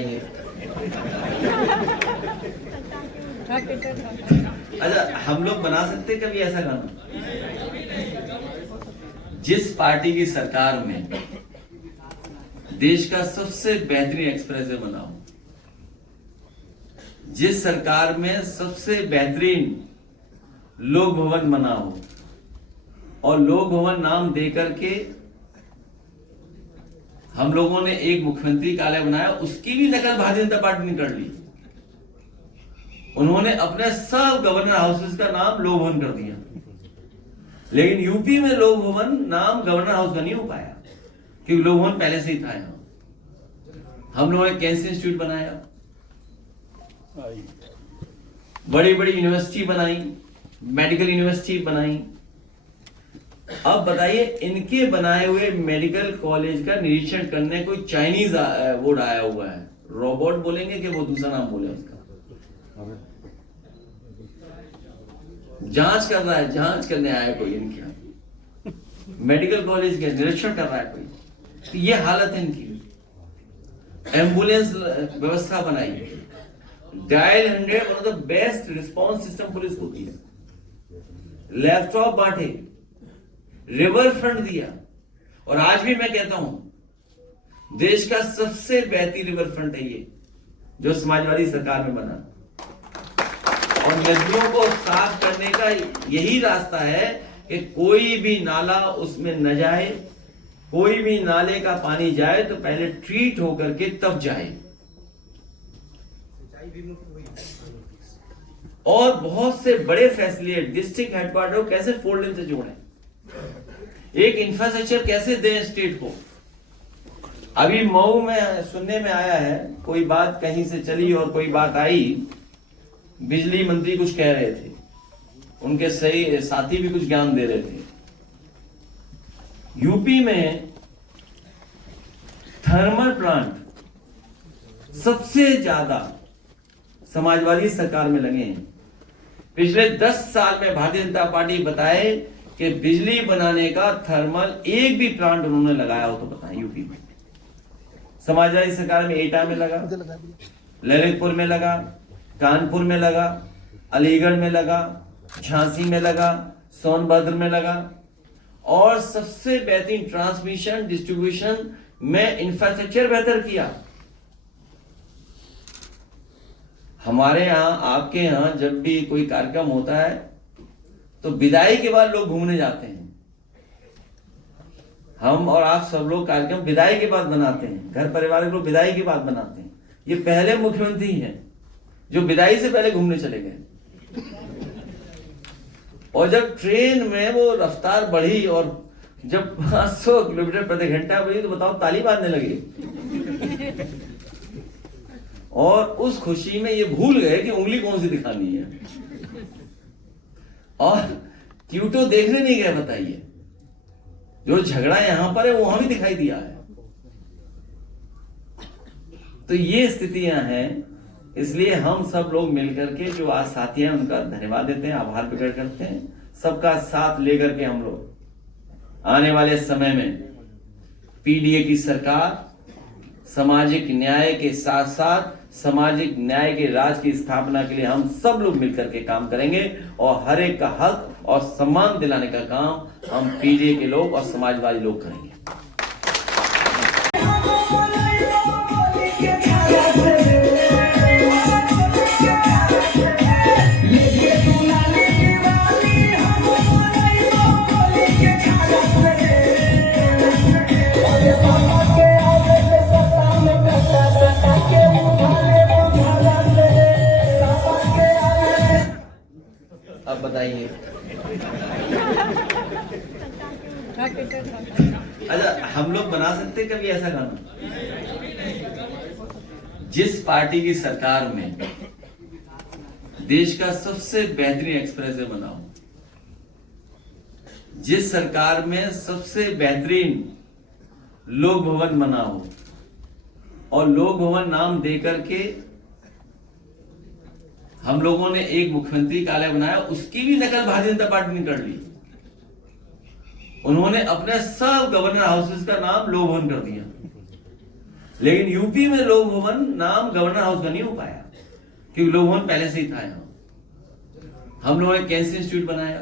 बताइए। अच्छा, हम लोग बना सकते कभी ऐसा गाना? जिस पार्टी की सरकार में देश का सबसे बेहतरीन एक्सप्रेसवे बना हो, जिस सरकार में सबसे बेहतरीन लोक भवन बना हो और लोक भवन नाम देकर के हम लोगों ने एक मुख्यमंत्री कार्यालय बनाया, उसकी भी नकल भारतीय जनता पार्टी ने कर ली। उन्होंने अपने सब गवर्नर हाउसेस का नाम लोक भवन कर दिया, लेकिन यूपी में लोक भवन नाम गवर्नर हाउस का नहीं हो पाया क्योंकि लोक भवन पहले से ही था। यहां हम लोगों ने कैंसर इंस्टीट्यूट बनाया, बड़ी बड़ी यूनिवर्सिटी बनाई, मेडिकल यूनिवर्सिटी बनाई। अब बताइए, इनके बनाए हुए मेडिकल कॉलेज का निरीक्षण करने कोई चाइनीज वो आया हुआ है, रोबोट बोलेंगे कि वो दूसरा नाम बोले उसका, जांच कर रहा है, जांच करने आया कोई इनके मेडिकल कॉलेज के निरीक्षण कर रहा है कोई। तो ये हालत है इनकी। एम्बुलेंस व्यवस्था बनाई, dial 100 one of the best response system police होती है, लैपटॉप बांटे, रिवर फ्रंट दिया, और आज भी मैं कहता हूं देश का सबसे बेहतरीन रिवर फ्रंट है ये जो समाजवादी सरकार में बना। और नदियों को साफ करने का यही रास्ता है कि कोई भी नाला उसमें न जाए, कोई भी नाले का पानी जाए तो पहले ट्रीट होकर के तब जाए। और बहुत से बड़े फैसले डिस्ट्रिक्ट हेडक्वार्टर कैसे 4 लेन से जोड़ें, एक इंफ्रास्ट्रक्चर कैसे दें स्टेट को। अभी मऊ में सुनने में आया है, कोई बात कहीं से चली और कोई बात आई, बिजली मंत्री कुछ कह रहे थे, उनके सही साथी भी कुछ ज्ञान दे रहे थे। यूपी में थर्मल प्लांट सबसे ज्यादा समाजवादी सरकार में लगे हैं। पिछले 10 साल में भारतीय जनता पार्टी बताए कि बिजली बनाने का थर्मल एक भी प्लांट उन्होंने लगाया हो तो बताएं। यूपी में समाजवादी सरकार में एटा में लगा, ललितपुर में लगा, कानपुर में लगा, अलीगढ़ में लगा, झांसी में लगा, सोनभद्र में लगा, और सबसे बेहतरीन ट्रांसमिशन डिस्ट्रीब्यूशन में इंफ्रास्ट्रक्चर बेहतर किया। हमारे यहां, आपके यहां जब भी कोई कार्यक्रम होता है तो विदाई के बाद लोग घूमने जाते हैं। हम और आप सब लोग कार्यक्रम विदाई के बाद बनाते हैं, घर परिवार के लोग विदाई के बाद बनाते हैं। ये पहले मुख्यमंत्री हैं जो विदाई से पहले घूमने चले गए। और जब ट्रेन में वो रफ्तार बढ़ी और जब 500 किलोमीटर प्रति घंटा बढ़ी तो बताओ ताली बाजने लगे। और उस खुशी में ये भूल गए कि उंगली कौन सी दिखानी है, और क्यूटो देखने नहीं गए। बताइए, जो झगड़ा यहां पर है वो वहां भी दिखाई दिया है। तो ये स्थितियां हैं, इसलिए हम सब लोग मिलकर के जो आज साथी हैं उनका धन्यवाद देते हैं, आभार प्रकट करते हैं। सबका साथ लेकर के हम लोग आने वाले समय में पीडीए की सरकार सामाजिक न्याय के साथ साथ सामाजिक न्याय के राज की स्थापना के लिए हम सब लोग मिलकर के काम करेंगे, और हर एक का हक और सम्मान दिलाने का काम हम पीडीए के लोग और समाजवादी लोग करेंगे। अब बताइए। अच्छा, हम लोग बना सकते कभी ऐसा गाना? जिस पार्टी की सरकार में देश का सबसे बेहतरीन एक्सप्रेसवे बना हो, जिस सरकार में सबसे बेहतरीन लोक भवन बना हो और लोक भवन नाम देकर के हम लोगों ने एक मुख्यमंत्री कार्यालय बनाया, उसकी भी नकल भारतीय जनता पार्टी ने कर ली। उन्होंने अपने सब गवर्नर हाउसेस का नाम लोक भवन कर दिया, लेकिन यूपी में लोक भवन नाम गवर्नर हाउस का नहीं हो पाया, क्योंकि लोक भवन पहले से ही था यहाँ। हम लोगों ने कैंसर इंस्टीट्यूट बनाया,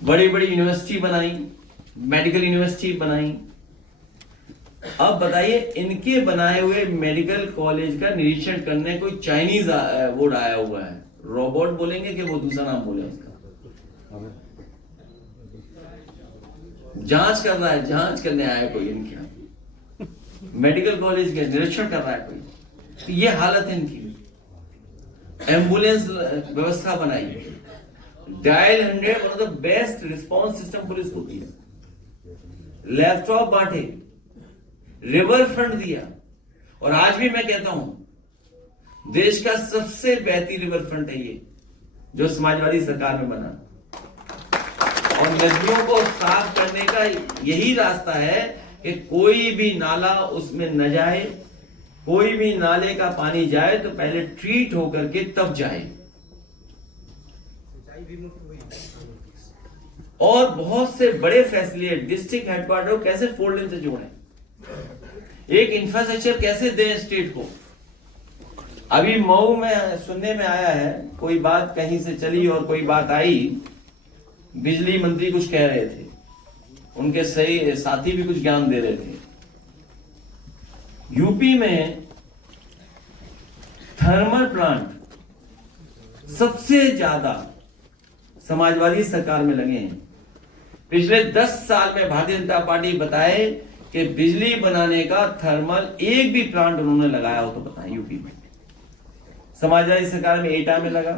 बड़ी बड़ी यूनिवर्सिटी बनाई, मेडिकल यूनिवर्सिटी बनाई। अब बताइए, इनके बनाए हुए मेडिकल कॉलेज का निरीक्षण करने कोई चाइनीज वो आया हुआ है, रोबोट बोलेंगे कि वो दूसरा नाम बोले उसका, जांच कर रहा है, जांच करने आया कोई इनके यहाँ, मेडिकल कॉलेज का निरीक्षण कर रहा है कोई। तो ये हालत है इनकी। एम्बुलेंस व्यवस्था बनाई, dial 100 one of the best response system police होती है, लैपटॉप बांटे, रिवर फ्रंट दिया, और आज भी मैं कहता हूं देश का सबसे बेहतरीन रिवर फ्रंट है ये जो समाजवादी सरकार में बना। और नदियों को साफ करने का यही रास्ता है कि कोई भी नाला उसमें न जाए, कोई भी नाले का पानी जाए तो पहले ट्रीट होकर के तब जाए। और बहुत से बड़े फैसले डिस्ट्रिक्ट हेडक्वार्टर को कैसे फोल्ड इन से जोड़ें, एक इंफ्रास्ट्रक्चर कैसे दें स्टेट को। अभी मऊ में सुनने में आया है, कोई बात कहीं से चली और कोई बात आई, बिजली मंत्री कुछ कह रहे थे, उनके सही साथी भी कुछ ज्ञान दे रहे थे। यूपी में थर्मल प्लांट सबसे ज्यादा समाजवादी सरकार में लगे हैं। पिछले 10 साल में भारतीय जनता पार्टी बताए कि बिजली बनाने का थर्मल एक भी प्लांट उन्होंने लगाया हो तो बताएं यूपी में। समाजवादी सरकार में एटा में लगा,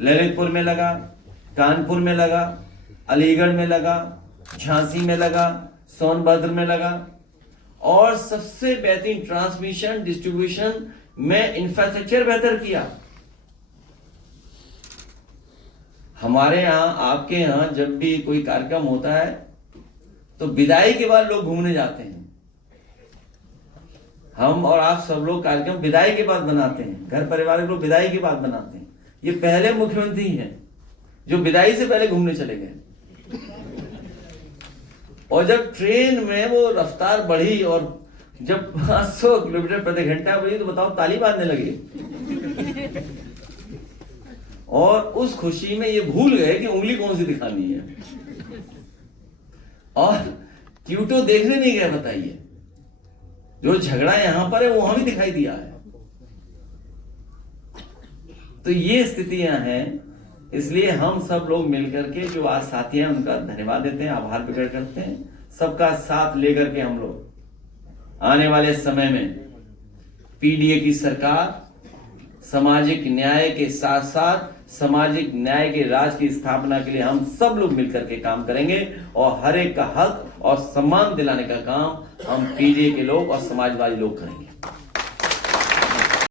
ललितपुर में लगा, कानपुर में लगा, अलीगढ़ में लगा, झांसी में लगा, सोनभद्र में लगा, और सबसे बेहतरीन ट्रांसमिशन डिस्ट्रीब्यूशन में इंफ्रास्ट्रक्चर बेहतर किया। हमारे यहां, आपके यहां जब भी कोई कार्यक्रम होता है तो विदाई के बाद लोग घूमने जाते हैं। हम और आप सब लोग कार्यक्रम विदाई के बाद बनाते हैं, घर परिवार के लोग विदाई के बाद बनाते हैं। ये पहले मुख्यमंत्री हैं जो विदाई से पहले घूमने चले गए। और जब ट्रेन में वो रफ्तार बढ़ी और जब 500 किलोमीटर प्रति घंटा बढ़ी तो बताओ ताली बांधने लगे। और उस खुशी में ये भूल गए कि उंगली कौन सी दिखानी है, और क्यूटो देखने नहीं गए। बताइए, जो झगड़ा यहां पर है वो वहां भी दिखाई दिया है। तो ये स्थितियां हैं। इसलिए हम सब लोग मिलकर के जो आज साथी हैं उनका धन्यवाद देते हैं, आभार प्रकट करते हैं। सबका साथ लेकर के हम लोग आने वाले समय में पीडीए की सरकार सामाजिक न्याय के साथ साथ सामाजिक न्याय के राज की स्थापना के लिए हम सब लोग मिलकर के काम करेंगे, और हर एक का हक और सम्मान दिलाने का काम हम पीडीए के लोग और समाजवादी लोग करेंगे।